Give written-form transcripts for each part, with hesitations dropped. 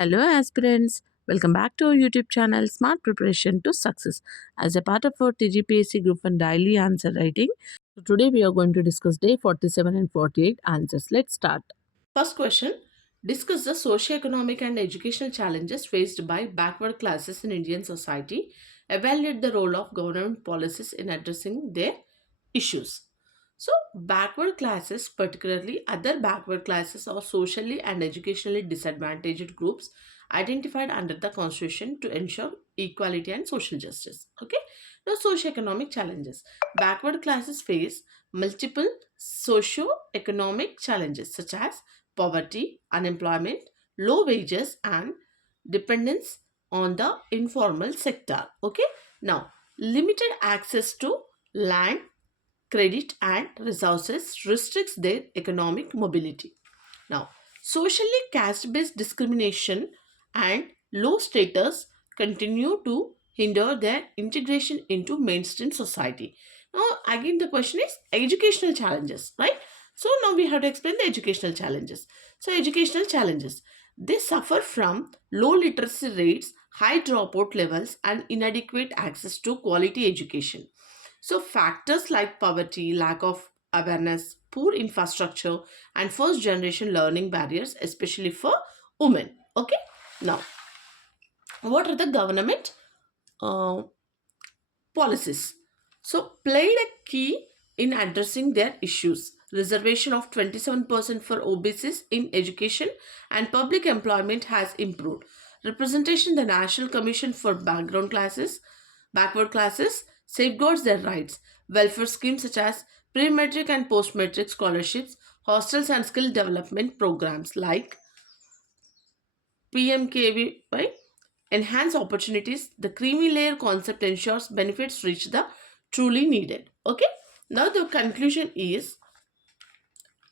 Hello, aspirants. Welcome back to our YouTube channel Smart Preparation to Success. As a part of our Tgpsc group and daily answer writing, today we are going to discuss day 47 and 48 answers. Let's start. First question. Discuss the socio-economic and educational challenges faced by backward classes in Indian society. Evaluate the role of government policies in addressing their issues. So, backward classes, particularly other backward classes or socially and educationally disadvantaged groups, identified under the Constitution to ensure equality and social justice. Okay, now socio-economic challenges. Backward classes face multiple socio-economic challenges such as poverty, unemployment, low wages, and dependence on the informal sector. Okay, now limited access to land, credit, and resources restricts their economic mobility. Now, socially caste based discrimination and low status continue to hinder their integration into mainstream society. Now, again, the question is educational challenges, right? So, now we have to explain the educational challenges. So, educational challenges, they suffer from low literacy rates, high dropout levels, and inadequate access to quality education. So, factors like poverty, lack of awareness, poor infrastructure, and first generation learning barriers, especially for women. Okay, now what are the government uh, policies? So, played a key in addressing their issues. Reservation of 27% for OBCs in education and public employment has improved. Representation, the National Commission for Backward classes safeguards their rights. Welfare schemes such as pre-metric and post-metric scholarships, hostels and skill development programs like PMKVY enhance opportunities. The creamy layer concept ensures benefits reach the truly needed. Okay. Now the conclusion is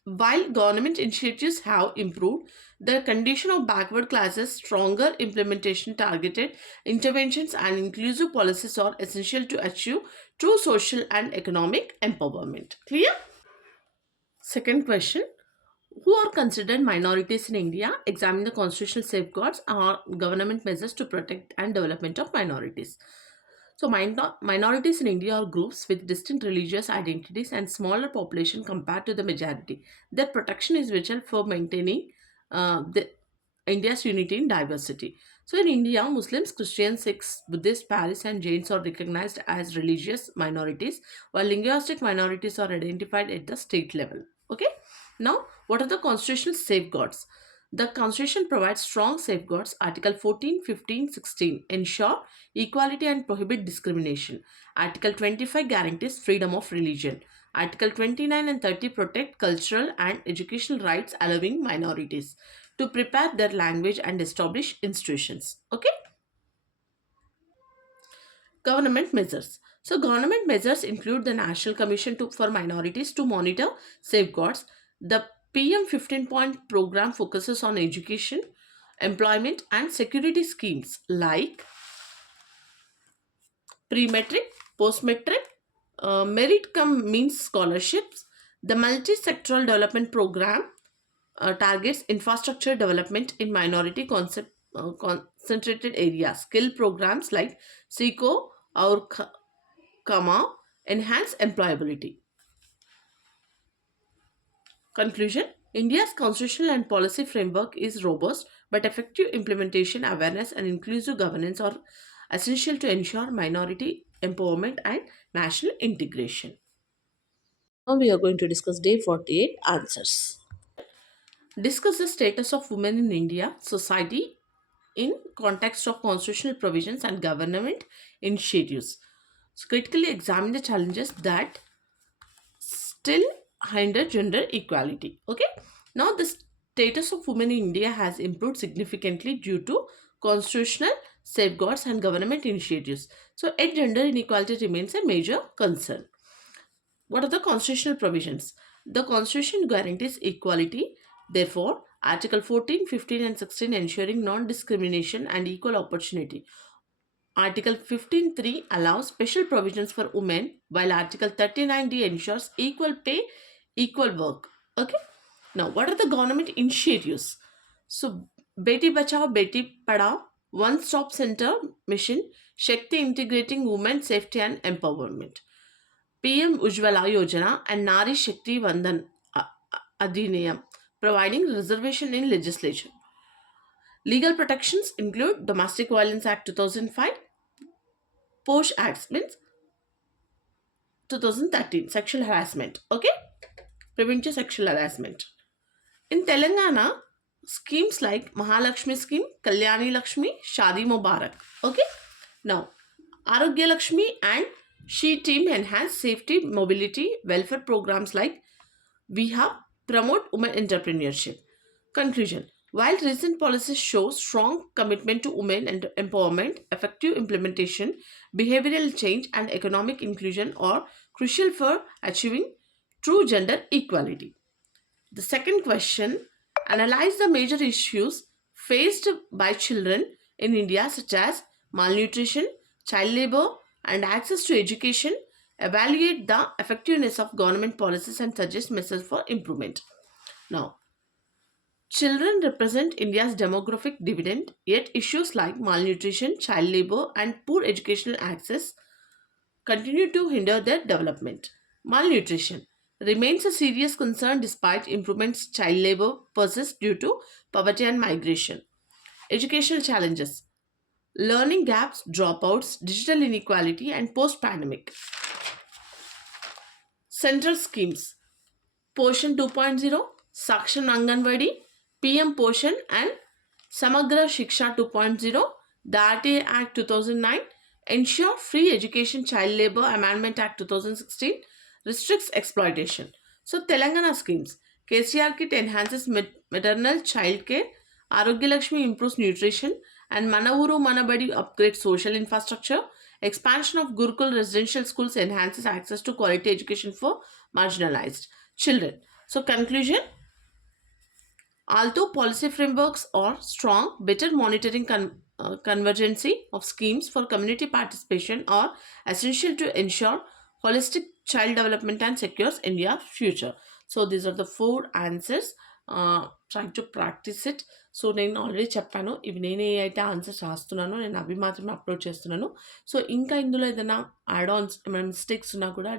while government initiatives have improved the condition of backward classes, stronger implementation, targeted interventions, and inclusive policies are essential to achieve true social and economic empowerment. Clear? Second question. Who are considered minorities in India? Examine the constitutional safeguards or government measures to protect and development of minorities. So, minorities in India are groups with distinct religious identities and smaller population compared to the majority. Their protection is vital for maintaining India's unity in diversity. So, in India, Muslims, Christians, Sikhs, Buddhists, Paris, and Jains are recognized as religious minorities, while linguistic minorities are identified at the state level. Okay. Now, what are the constitutional safeguards? The Constitution provides strong safeguards. Article 14, 15, 16 ensure equality and prohibit discrimination. Article 25 guarantees freedom of religion. Article 29 and 30 protect cultural and educational rights, allowing minorities to prepare their language and establish institutions. Okay. Government measures. So, government measures include the National Commission for Minorities to monitor safeguards. The PM 15-point program focuses on education, employment, and security schemes like pre-metric, post-metric, merit cum means scholarships. The multi-sectoral development program targets infrastructure development in minority concentrated areas. Skill programs like SICO or KAMA enhance employability. Conclusion. India's constitutional and policy framework is robust, but effective implementation, awareness, and inclusive governance are essential to ensure minority empowerment and national integration. Now we are going to discuss day 48 answers. Discuss the status of women in India society in context of constitutional provisions and government initiatives. So critically examine the challenges that still hinder gender equality. Okay. Now the status of women in India has improved significantly due to constitutional safeguards and government initiatives. So yet gender inequality remains a major concern. What are the constitutional provisions? The Constitution guarantees equality. Therefore, Article 14, 15, and 16 ensuring non-discrimination and equal opportunity. Article 15.3 allows special provisions for women, while Article 39D ensures equal pay, equal work. Okay. Now, what are the government initiatives? So, Beti Bachao, Beti Padhao, One Stop Center mission, Shakti integrating women safety and empowerment. PM Ujjwala Yojana and Nari Shakti Vandan Adhiniyam, providing reservation in legislation. Legal protections include Domestic Violence Act 2005, POSH Acts means 2013, sexual harassment. Okay, preventive sexual harassment. In Telangana, schemes like Mahalakshmi scheme, Kalyani Lakshmi, Shadi Mubarak. Okay, now Arogya Lakshmi and She Team enhance safety, mobility, welfare programs like We Have promote women entrepreneurship. Conclusion. While recent policies show strong commitment to women and empowerment, effective implementation, behavioral change, and economic inclusion are crucial for achieving true gender equality. The second question, analyze the major issues faced by children in India, such as malnutrition, child labor, and access to education. Evaluate the effectiveness of government policies and suggest measures for improvement. Now, children represent India's demographic dividend, yet issues like malnutrition, child labor, and poor educational access continue to hinder their development. Malnutrition remains a serious concern despite improvements. Child labor persists due to poverty and migration. Educational challenges, learning gaps, dropouts, digital inequality, and post pandemic. Central schemes, Poshan 2.0, Sakshan Anganwadi, PM Poshan, and Samagra Shiksha 2.0, Date Act 2009, ensure free education. Child Labor Amendment Act 2016 restricts exploitation. So, Telangana schemes, KCR Kit enhances maternal child care, Arogya Lakshmi improves nutrition, and Manavuru Manabadi upgrades social infrastructure. Expansion of Gurukul residential schools enhances access to quality education for marginalized children. So, conclusion, although policy frameworks are strong, better monitoring convergency of schemes for community participation are essential to ensure holistic child development and secures India's future. So these are the four answers. Trying to practice it. So నేను already చెప్పాను, ఇవి నేనే అయితే answers రాస్తున్నానో నేను అవి మాత్రమే upload చేస్తున్నాను. So ఇంకా ఇందులో ఏదైనా యాడ్ ఆన్స్ ఏమైనా మిస్టేక్స్ ఉన్నా కూడా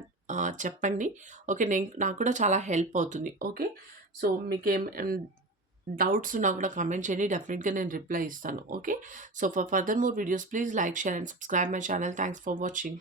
చెప్పండి. ఓకే, నాకు కూడా చాలా హెల్ప్ అవుతుంది. ఓకే, సో మీకేం డౌట్స్ ఉన్నా కూడా కామెంట్ చేయండి, డెఫినెట్గా నేను రిప్లై ఇస్తాను. Okay, so for further more videos please like, share and subscribe my channel. Thanks for watching.